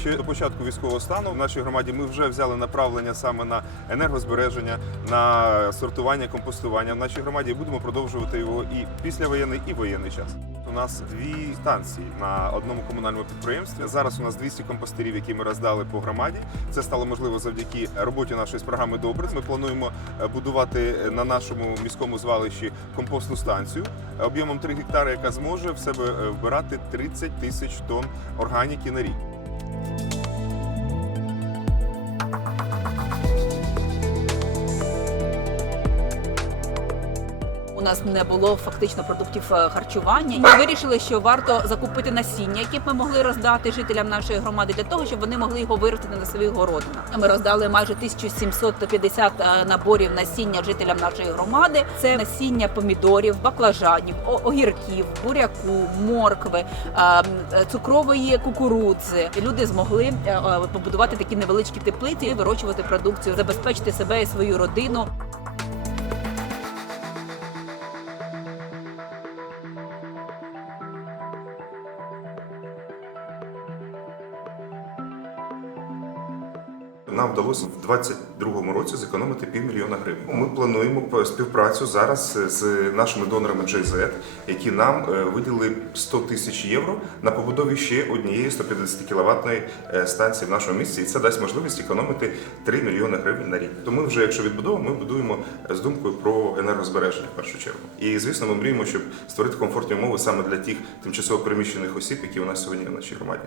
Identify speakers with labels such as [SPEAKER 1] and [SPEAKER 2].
[SPEAKER 1] Ще до початку військового стану в нашій громаді ми вже взяли направлення саме на енергозбереження, на сортування, компостування в нашій громаді будемо продовжувати його і післявоєнний, і воєнний час. У нас дві станції на одному комунальному підприємстві. Зараз у нас 200 компостерів, які ми роздали по громаді. Це стало можливо завдяки роботі нашої програми Добре. Ми плануємо е, будувати на нашому міському звалищі компостну станцію е, об'ємом 3 гектари, яка зможе в себе е, вбирати 30 тисяч тонн органіки на рік.
[SPEAKER 2] thank you нас не було фактично продуктів е, харчування. Ми вирішили, що варто закупити насіння, яке б ми могли роздати жителям нашої громади для того, щоб вони могли його виростити на своїх городинах. Ми роздали майже 1750 е, наборів насіння жителям нашої громади. Це насіння помідорів, баклажанів, огірків, буряку, моркви, е, цукрової кукурудзи. Люди змогли побудувати такі невеличкі теплиці і вирощувати продукцію, забезпечити себе і свою родину.
[SPEAKER 1] Нам вдалося в 2022 році зекономити півмільйона гривень. Ми плануємо співпрацю зараз з нашими донорами JZ, які нам е, виділили 100 тисяч євро на побудові ще однієї 150 кіловатної е, станції в нашому місті. І це дасть можливість економити 3 мільйони гривень на рік. То ми вже, якщо відбудовуємо, ми будуємо з думкою про енергозбереження в першу чергу. І звісно, ми мріємо, щоб створити комфортні умови саме для тих тимчасово переміщених осіб, які у нас сьогодні в нашій громаді.